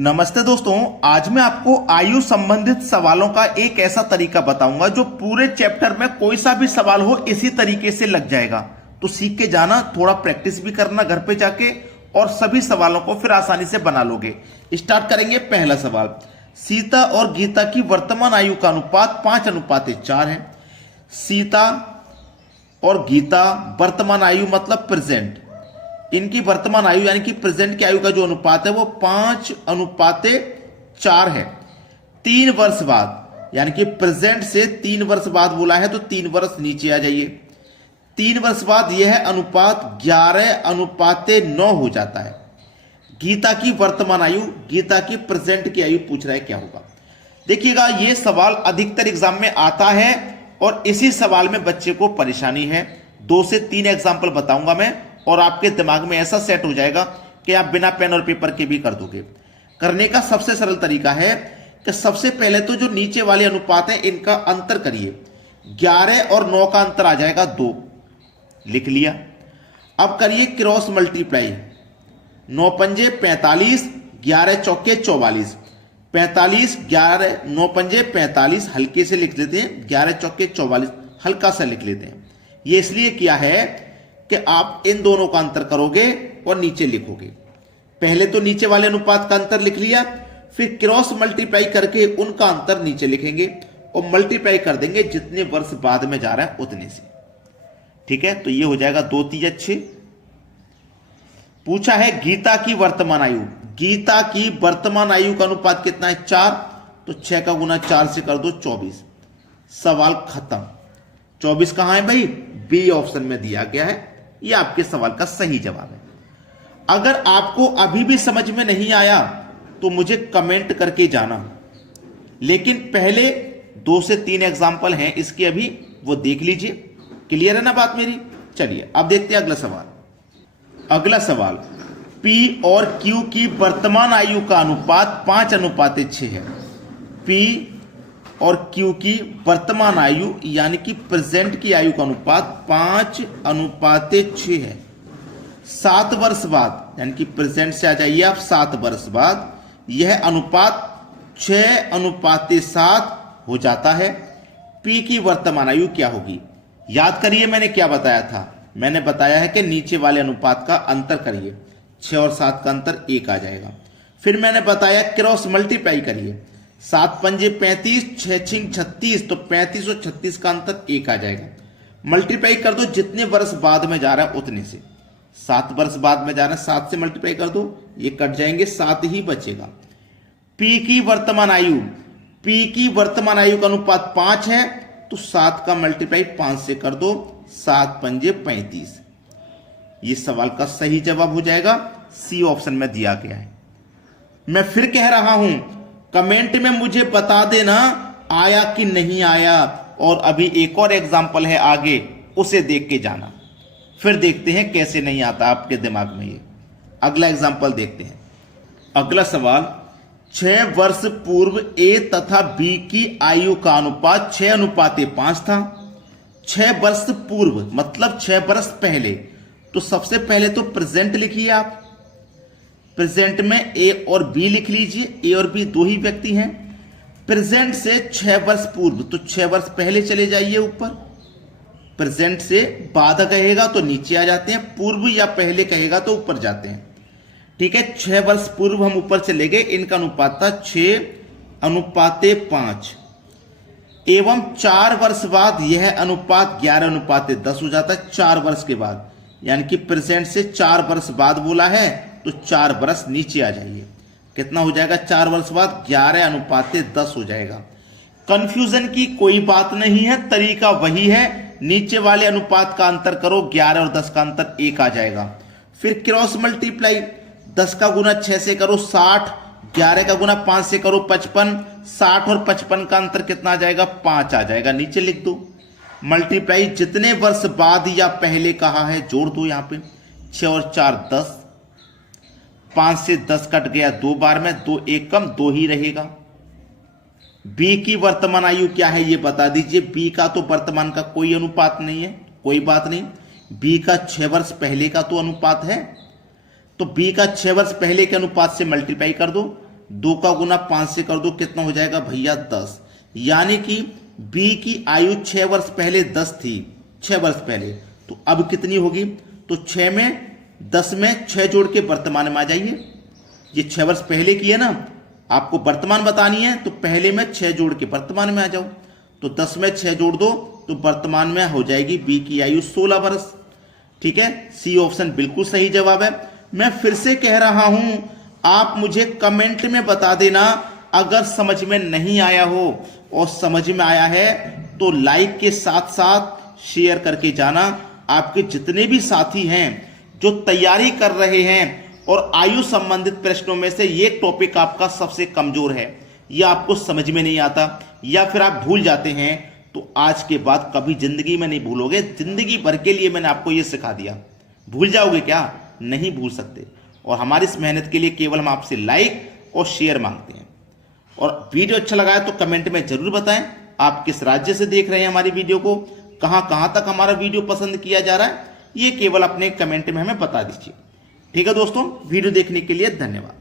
नमस्ते दोस्तों, आज मैं आपको आयु संबंधित सवालों का एक ऐसा तरीका बताऊंगा जो पूरे चैप्टर में कोई सा भी सवाल हो इसी तरीके से लग जाएगा। तो सीख के जाना, थोड़ा प्रैक्टिस भी करना घर पे जाके और सभी सवालों को फिर आसानी से बना लोगे। स्टार्ट करेंगे। पहला सवाल, सीता और गीता की वर्तमान आयु का अनुपात 5:4 है। सीता और गीता वर्तमान आयु मतलब प्रेजेंट, इनकी वर्तमान आयु यानी कि प्रेजेंट की आयु का जो अनुपात है वो 5:4 है। 3 वर्ष बाद यानी कि प्रेजेंट से 3 वर्ष बाद बोला है तो 3 वर्ष नीचे आ जाइए। 3 वर्ष बाद यह अनुपात 11:9 हो जाता है। गीता की वर्तमान आयु, गीता की प्रेजेंट की आयु पूछ रहा है, क्या होगा। देखिएगा, यह सवाल अधिकतर एग्जाम में आता है और इसी सवाल में बच्चे को परेशानी है। 2 से 3 एग्जाम्पल बताऊंगा मैं और आपके दिमाग में ऐसा सेट हो जाएगा कि आप बिना पेन और पेपर के भी कर दोगे। करने का सबसे सरल तरीका है कि सबसे पहले तो जो नीचे वाले अनुपात हैं इनका अंतर करिए। 11 और 9 का अंतर आ जाएगा 2, लिख लिया। अब करिए क्रॉस मल्टीप्लाई। 9 पंजे 45, 11 चौके 44, 45, 11 9 पंजे 45, हल्के से लिख लेते हैं। 11 चौके 44 हल्का सा लिख लेते हैं। ये इसलिए किया है कि आप इन दोनों का अंतर करोगे और नीचे लिखोगे। पहले तो नीचे वाले अनुपात का अंतर लिख लिया, फिर क्रॉस मल्टीप्लाई करके उनका अंतर नीचे लिखेंगे और मल्टीप्लाई कर देंगे जितने वर्ष बाद में जा रहा है उतने से। ठीक है, तो ये हो जाएगा 2 3 6। पूछा है गीता की वर्तमान आयु। गीता की वर्तमान आयु का अनुपात कितना है? 4। तो 6 का गुना 4 से कर दो 24। सवाल खत्म। 24 कहां है भाई? बी ऑप्शन में दिया गया है। यह आपके सवाल का सही जवाब है। अगर आपको अभी भी समझ में नहीं आया तो मुझे कमेंट करके जाना, लेकिन पहले 2 से 3 एग्जाम्पल हैं इसके, अभी वो देख लीजिए। क्लियर है ना बात मेरी? चलिए अब देखते हैं अगला सवाल। अगला सवाल, P और Q की वर्तमान आयु का अनुपात 5:6 है। P और Q की वर्तमान आयु यानी कि प्रेजेंट की आयु का अनुपात 5:6 है। 7 वर्ष बाद यानी कि प्रेजेंट से आ जाइए आप, 7 वर्ष बाद यह अनुपात 6:7 हो जाता है। P की वर्तमान आयु क्या होगी? याद करिए मैंने क्या बताया था। मैंने बताया है कि नीचे वाले अनुपात का अंतर करिए, 6 और 7 का अंतर 1 आ जाएगा। फिर मैंने बताया क्रॉस मल्टीप्लाई करिए। 7 पंजे 35, 6 छिंग 36, तो 35 और 36 का अंतर 1 आ जाएगा। मल्टीप्लाई कर दो जितने वर्ष बाद में जा रहा है उतने से। 7 वर्ष बाद में जा रहा है, 7 से मल्टीप्लाई कर दो, ये कट जाएंगे, 7 ही बचेगा। P की वर्तमान आयु, P की वर्तमान आयु का अनुपात 5 है, तो 7 का मल्टीप्लाई 5 से कर दो, 7 पंजे 35। ये सवाल का सही जवाब हो जाएगा, सी ऑप्शन में दिया गया है। मैं फिर कह रहा हूं, कमेंट में मुझे बता देना आया कि नहीं आया, और अभी एक और एग्जाम्पल है आगे, उसे देख के जाना, फिर देखते हैं कैसे नहीं आता आपके दिमाग में ये। अगला एग्जाम्पल देखते हैं। अगला सवाल, 6 वर्ष पूर्व ए तथा बी की आयु का अनुपात 6:5 था। 6 वर्ष पूर्व मतलब 6 वर्ष पहले। तो सबसे पहले तो प्रेजेंट लिखिए आप। प्रेजेंट में ए और बी लिख लीजिए। ए और बी 2 ही व्यक्ति हैं। प्रेजेंट से 6 वर्ष पूर्व, तो 6 वर्ष पहले चले जाइए ऊपर। प्रेजेंट से बाद कहेगा तो नीचे आ जाते हैं, पूर्व या पहले कहेगा तो ऊपर जाते हैं। ठीक है, 6 वर्ष पूर्व हम ऊपर चले गए। इनका अनुपात था 6:5 एवं 4 वर्ष बाद यह अनुपात 11:10 हो जाता है। 4 वर्ष के बाद यानी कि प्रेजेंट से 4 वर्ष बाद बोला है तो 4 वर्ष नीचे आ जाइए। कितना हो जाएगा? 4 वर्ष बाद 11:10 हो जाएगा। कंफ्यूजन की कोई बात नहीं है, तरीका वही है। नीचे वाले अनुपात का अंतर करो, 11 और 10 का अंतर 1 आ जाएगा। फिर क्रॉस मल्टीप्लाई, 10 का गुना 6 से करो 60, 11 का गुना 5 से करो 55, 60 और 55 का अंतर कितना आ जाएगा? 5 आ जाएगा। नीचे लिख दो। मल्टीप्लाई जितने वर्ष बाद या पहले कहा है जोड़ दो यहां पे। 6 और 4 10, 5 से 10 कट गया 2 बार में, 2 1 कम 2 ही रहेगा। बी की वर्तमान आयु क्या है ये बता दीजिए। बी का तो वर्तमान का कोई अनुपात नहीं है, कोई बात नहीं। बी का 6 वर्ष पहले का तो अनुपात है, तो बी का 6 वर्ष पहले के अनुपात से मल्टीप्लाई कर दो। 2 का गुना 5 से कर दो, कितना हो जाएगा भैया 10। यानी कि बी की आयु 6 वर्ष पहले 10 थी, 6 वर्ष पहले, तो अब कितनी होगी? तो 6 में 10 में 6 जोड़ के वर्तमान में आ जाइए। ये 6 वर्ष पहले की है ना, आपको वर्तमान बतानी है तो पहले में 6 जोड़ के वर्तमान में आ जाओ। तो 10 में 6 जोड़ दो तो वर्तमान में हो जाएगी बी की आयु 16 वर्ष। ठीक है, सी ऑप्शन बिल्कुल सही जवाब है। मैं फिर से कह रहा हूं, आप मुझे कमेंट में बता देना अगर समझ में नहीं आया हो, और समझ में आया है तो लाइक के साथ साथ शेयर करके जाना। आपके जितने भी साथी हैं जो तैयारी कर रहे हैं और आयु संबंधित प्रश्नों में से ये टॉपिक आपका सबसे कमजोर है, या आपको समझ में नहीं आता, या फिर आप भूल जाते हैं, तो आज के बाद कभी जिंदगी में नहीं भूलोगे। जिंदगी भर के लिए मैंने आपको ये सिखा दिया, भूल जाओगे क्या? नहीं भूल सकते। और हमारी इस मेहनत के लिए केवल हम आपसे लाइक और शेयर मांगते हैं। और वीडियो अच्छा लगा है तो कमेंट में जरूर बताएं आप किस राज्य से देख रहे हैं हमारी वीडियो को, कहां तक हमारा वीडियो पसंद किया जा रहा है, ये केवल अपने कमेंट में हमें बता दीजिए। ठीक है दोस्तों, वीडियो देखने के लिए धन्यवाद।